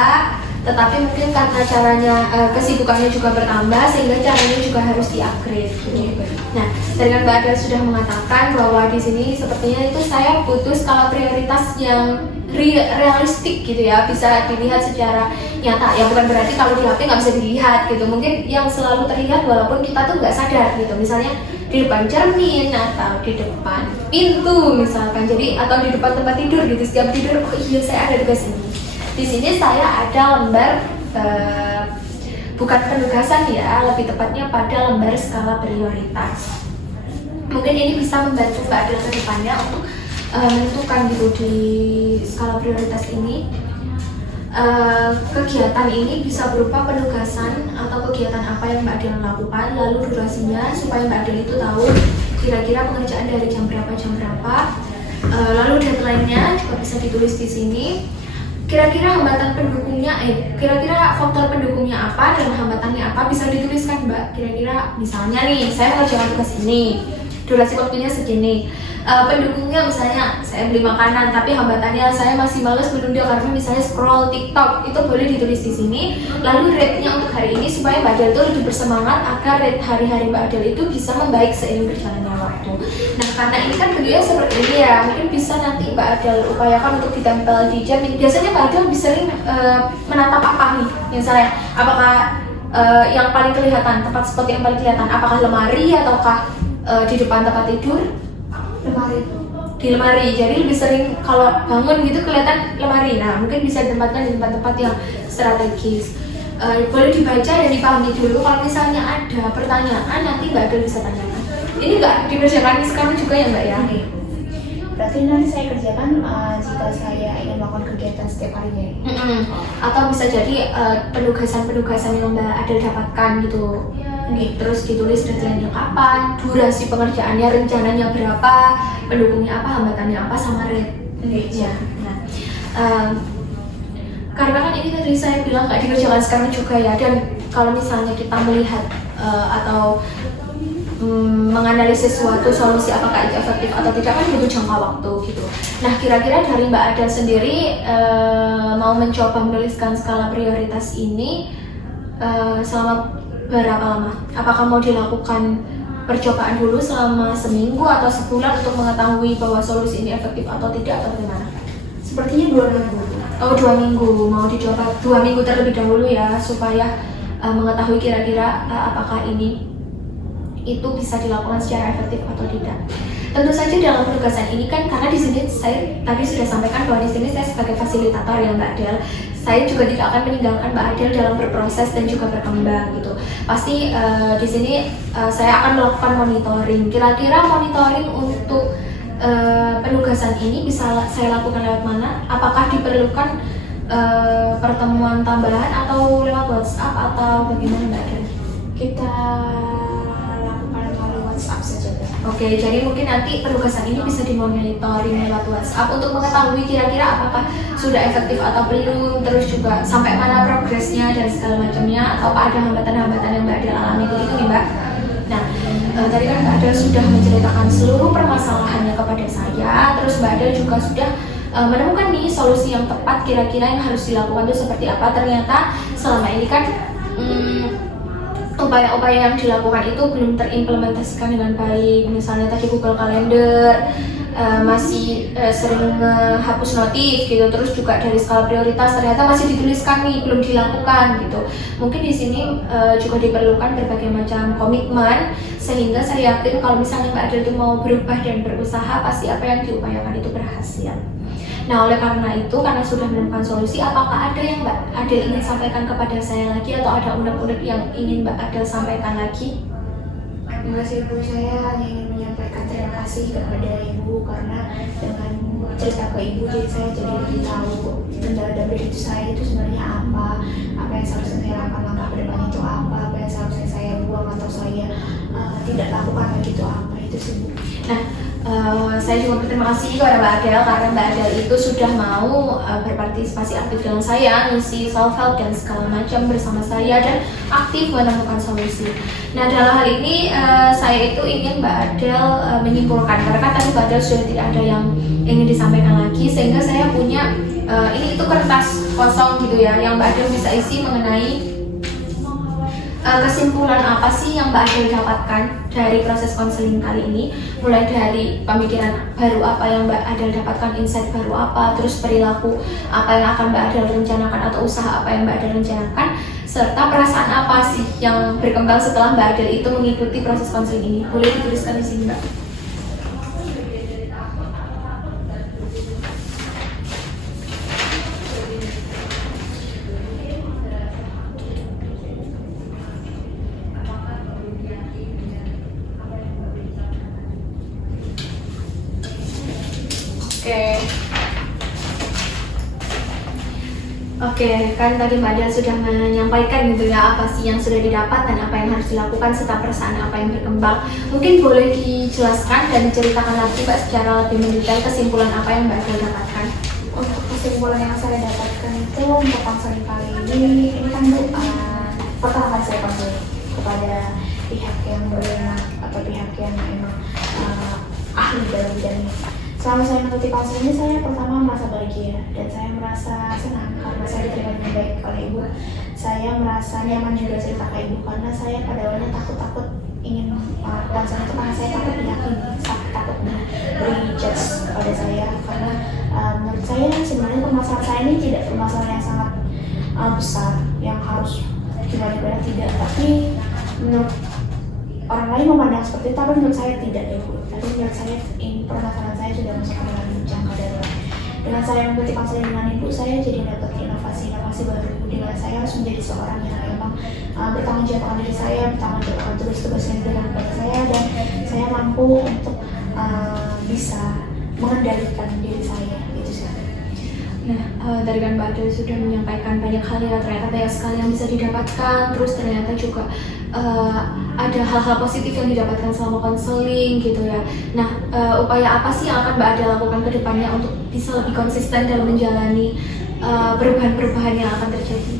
tetapi mungkin karena caranya kesibukannya juga bertambah sehingga caranya juga harus di-upgrade gitu. Nah, tadi kan Mbak Adel sudah mengatakan bahwa di sini sepertinya itu saya butuh skala prioritas yang realistik gitu ya, bisa dilihat secara nyata ya, bukan berarti kalau di HP nggak bisa dilihat gitu. Mungkin yang selalu terlihat walaupun kita tuh nggak sadar gitu, misalnya di depan cermin atau di depan pintu misalkan, jadi atau di depan tempat tidur gitu. Setiap tidur, oh iya saya ada tugas ini. Di sini saya ada lembar bukan penugasan ya, lebih tepatnya pada lembar skala prioritas. Mungkin ini bisa membantu Mbak Adel ke depannya untuk menentukan gitu di skala prioritas ini. Kegiatan ini bisa berupa penugasan atau kegiatan apa yang Mbak Adel lakukan, lalu durasinya supaya Mbak Adel itu tahu kira-kira pengerjaan dari jam berapa, lalu deadline-nya juga bisa ditulis di sini. Kira-kira hambatan pendukungnya, kira-kira faktor pendukungnya apa dan hambatannya apa bisa dituliskan Mbak. Kira-kira misalnya nih, saya mengerjakan tugas ini, durasi waktunya segini. Pendukungnya misalnya saya beli makanan, tapi hambatannya saya masih males menunda karena misalnya scroll TikTok, itu boleh ditulis di sini. Lalu rate-nya untuk hari ini supaya Mbak Adel itu lebih bersemangat agar rate hari-hari Mbak Adel itu bisa membaik seiring berjalannya waktu. Nah karena ini kan bentuknya seperti ini ya, mungkin bisa nanti Mbak Adel upayakan untuk ditempel di jam. Biasanya Mbak Adel bisa sering menatap apa nih, misalnya apakah yang paling kelihatan, tempat spot yang paling kelihatan, apakah lemari ataukah di depan tempat tidur? Lemari. Di lemari, jadi lebih sering kalau bangun gitu kelihatan lemari. Nah mungkin bisa ditempatkan di tempat-tempat yang strategis. Boleh dibaca dan dipahami dulu. Kalau misalnya ada pertanyaan nanti Mbak Adel bisa tanyakan. Ini nggak dikerjakan sekarang juga ya Mbak ya? Berarti nanti saya kerjakan jika saya ingin melakukan kegiatan setiap harinya. Atau bisa jadi penugasan-penugasan yang Mbak Adel dapatkan gitu. Terus ditulis deadline-nya kapan, durasi pengerjaannya rencananya berapa, pendukungnya apa, hambatannya apa, sama rate. Ya. Nah, karena kan ini tadi saya bilang nggak dikerjakan sekarang juga ya, dan kalau misalnya kita melihat atau menganalisis suatu solusi apakah itu efektif atau tidak kan butuh jangka waktu gitu. Nah kira-kira dari Mbak Adel sendiri mau mencoba menuliskan skala prioritas ini selama berapa lama? Apakah mau dilakukan percobaan dulu selama seminggu atau sebulan untuk mengetahui bahwa solusi ini efektif atau tidak, atau bagaimana? Sepertinya 2 minggu. Oh 2 minggu, mau dicoba 2 minggu terlebih dahulu ya, supaya mengetahui kira-kira apakah ini itu bisa dilakukan secara efektif atau tidak. Tentu saja dalam penugasan ini kan, karena di sini saya tadi sudah sampaikan bahwa di sini saya sebagai fasilitator ya Mbak Adel, saya juga tidak akan meninggalkan Mbak Adel dalam berproses dan juga berkembang gitu. Pasti di sini saya akan melakukan monitoring. Kira-kira monitoring untuk penugasan ini bisa saya lakukan lewat mana? Apakah diperlukan pertemuan tambahan atau lewat WhatsApp atau bagaimana Mbak Adel? Kita lakukan melalui WhatsApp saja. Oke, jadi mungkin nanti penugasan ini bisa dimonitoring lewat WhatsApp untuk mengetahui kira-kira apakah sudah efektif atau belum, terus juga sampai mana progresnya dan segala macamnya, atau ada hambatan-hambatan yang Mbak Adel alami begitu nih Mbak. Nah, tadi kan Mbak Adel sudah menceritakan seluruh permasalahannya kepada saya, terus Mbak Adel juga sudah menemukan nih solusi yang tepat kira-kira yang harus dilakukan itu seperti apa. Ternyata selama ini kan upaya-upaya yang dilakukan itu belum terimplementasikan dengan baik. Misalnya tadi Google Calendar masih sering hapus notif gitu, terus juga dari skala prioritas ternyata masih dituliskan nih, belum dilakukan gitu. Mungkin di sini juga diperlukan berbagai macam komitmen, sehingga saya yakin kalau misalnya Mbak Adel itu mau berubah dan berusaha, pasti apa yang diupayakan itu berhasil. Nah, oleh karena itu, karena sudah menemukan solusi, apakah ada yang Mbak Adel ingin sampaikan kepada saya lagi, atau ada unek-unek yang ingin Mbak Adel sampaikan lagi? Terima kasih Ibu, saya hanya ingin menyampaikan terima kasih kepada Ibu karena dengan cerita ke Ibu jadi saya jadi lebih tahu kendala dan hidup saya itu sebenarnya apa yang seharusnya saya lakukan langkah ke depan itu apa yang seharusnya saya buang atau saya tidak lakukan lagi itu apa, itu sih Bu. Nah, saya juga berterima kasih kepada Mbak Adel karena Mbak Adel itu sudah mau berpartisipasi aktif dengan saya, ngisi self help dan segala macam bersama saya, dan aktif menemukan solusi. Nah, dalam hal ini saya itu ingin Mbak Adel menyimpulkan, karena kan tadi Mbak Adel sudah tidak ada yang ingin disampaikan lagi, sehingga saya punya ini itu kertas kosong gitu ya, yang Mbak Adel bisa isi mengenai kesimpulan apa sih yang Mbak Adel dapatkan dari proses konseling kali ini? Mulai dari pemikiran baru apa yang Mbak Adel dapatkan, insight baru apa, terus perilaku apa yang akan Mbak Adel rencanakan atau usaha apa yang Mbak Adel rencanakan, serta perasaan apa sih yang berkembang setelah Mbak Adel itu mengikuti proses konseling ini? Boleh dituliskan di sini, Mbak. Oke, kan tadi Mbak Adel sudah menyampaikan gitu ya apa sih yang sudah didapat dan apa yang harus dilakukan serta perasaan apa yang berkembang. Mungkin boleh dijelaskan dan diceritakan lagi Mbak secara lebih mendetail kesimpulan apa yang Mbak Adel dapatkan. Untuk kesimpulan yang saya dapatkan itu untuk konseling kali ini kan Bu, pertama kali saya konseling kepada pihak yang berwenang atau pihak yang memang ahli dalam bidang ini. Selama saya mengikuti konseling ini, saya pertama merasa bahagia dan saya merasa senang karena saya diterima dengan baik oleh ibu. Saya merasa nyaman juga cerita ke ibu karena saya pada awalnya takut ingin konseling itu karena saya takut diyakini, takut diberi judge kepada saya karena menurut saya sebenarnya permasalahan saya ini tidak permasalahan yang sangat besar yang harus gimana tidak, tapi menurut orang lain memandang seperti itu, tapi menurut saya tidak ya Bu. Tapi menurut saya permasalahan saya sudah masuk ke dalam jangka darurat. Dengan saya mengikuti konseling dengan ibu, saya jadi dapat inovasi baru. Dengan saya harus menjadi seorang yang memang bertanggung jawab akan diri saya, bertanggung jawab akan tugas-tugas yang diberikan kepada saya, dan saya mampu untuk bisa mengendalikan diri saya. Itu sih. Nah, tadi kan Mbak Adel sudah menyampaikan banyak hal ya, ternyata banyak sekali yang bisa didapatkan, terus ternyata juga ada hal-hal positif yang didapatkan selama konseling gitu ya. Nah, upaya apa sih yang akan Mbak Adel lakukan ke depannya untuk bisa lebih konsisten dalam menjalani perubahan-perubahan yang akan terjadi?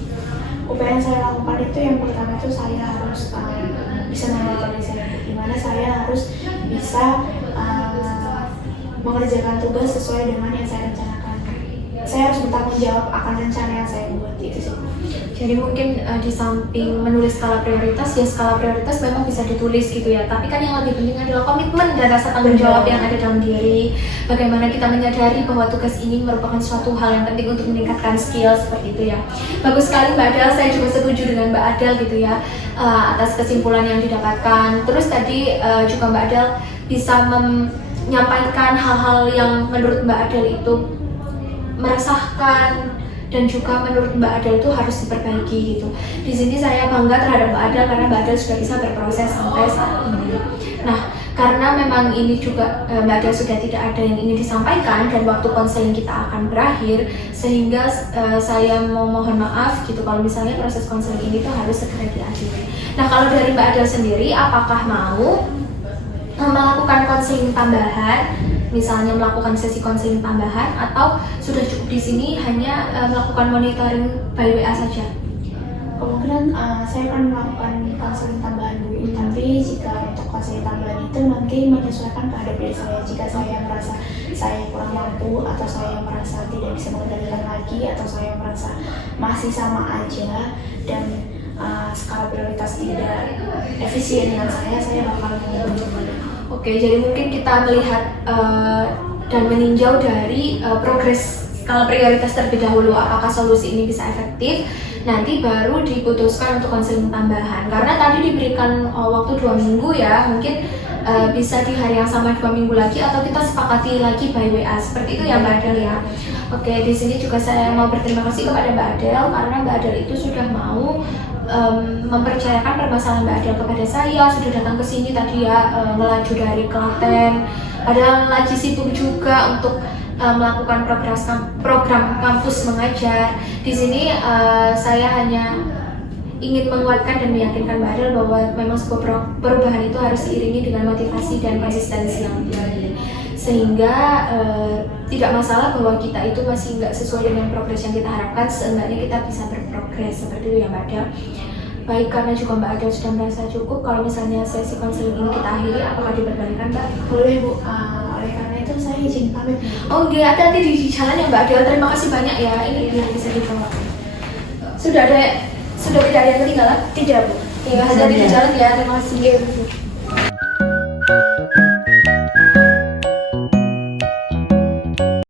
Upaya yang saya lakukan itu yang pertama itu saya harus bisa mengelola diri saya, dimana saya harus bisa mengerjakan tugas sesuai dengan yang saya rencanakan. Saya harus bertanggung jawab akan rencana yang saya buat, itu sih. Jadi mungkin di samping menulis skala prioritas, ya skala prioritas memang bisa ditulis gitu ya. Tapi kan yang lebih penting adalah komitmen dan rasa tanggung jawab yang ada dalam diri. Bagaimana kita menyadari bahwa tugas ini merupakan suatu hal yang penting untuk meningkatkan skill seperti itu ya. Bagus sekali Mbak Adel, saya juga setuju dengan Mbak Adel gitu ya atas kesimpulan yang didapatkan. Terus tadi juga Mbak Adel bisa menyampaikan hal-hal yang menurut Mbak Adel itu meresahkan dan juga menurut Mbak Adel itu harus diperbaiki gitu. Di sini saya bangga terhadap Mbak Adel karena Mbak Adel sudah bisa berproses sampai saat ini. Nah, karena memang ini juga Mbak Adel sudah tidak ada yang ingin disampaikan dan waktu konseling kita akan berakhir, sehingga saya mau mohon maaf gitu kalau misalnya proses konseling ini tuh harus segera diakhiri. Nah, kalau dari Mbak Adel sendiri, apakah mau melakukan konseling tambahan? Misalnya melakukan sesi konseling tambahan atau sudah cukup di sini hanya melakukan monitoring by WA saja? Kemungkinan saya akan melakukan konseling tambahan dulu, tapi jika untuk konseling tambahan itu nanti menyesuaikan terhadap diri saya. Jika saya merasa saya kurang mampu atau saya merasa tidak bisa mengendalikan lagi atau saya merasa masih sama aja dan skala prioritas tidak efisien dengan saya bakal mencoba. Oke, jadi mungkin kita melihat dan meninjau dari progres skala prioritas terlebih dahulu, apakah solusi ini bisa efektif, nanti baru diputuskan untuk konseling tambahan. Karena tadi diberikan waktu 2 minggu ya, mungkin bisa di hari yang sama 2 minggu lagi atau kita sepakati lagi by WA, seperti itu ya Mbak Adel ya. Oke, di sini juga saya mau berterima kasih kepada Mbak Adel karena Mbak Adel itu sudah mau mempercayakan permasalahan Mbak Adel kepada saya, sudah datang ke sini tadi ya, melaju dari Klaten, padahal lagi sibuk juga untuk melakukan program kampus mengajar. Di sini saya hanya ingin menguatkan dan meyakinkan Mbak Adel bahwa memang sebuah perubahan itu harus diiringi dengan motivasi dan konsistensi yang tinggi, sehingga tidak masalah bahwa kita itu masih nggak sesuai dengan progres yang kita harapkan, seenggaknya kita bisa berprogres, seperti itu ya Mbak Adel. Baik, karena juga Mbak Adel sudah merasa cukup, kalau misalnya sesi konseling ini kita akhiri, apakah diperbolehkan Mbak? Boleh Bu, oleh karena itu saya izin pamit. Oh iya, hati-hati di jalan ya Mbak Adel, terima kasih banyak ya, ini bisa dibawa. Sudah tidak ada yang ketinggalan? Tidak Bu. Oke, hati-hati di jalan ya. Terima kasih.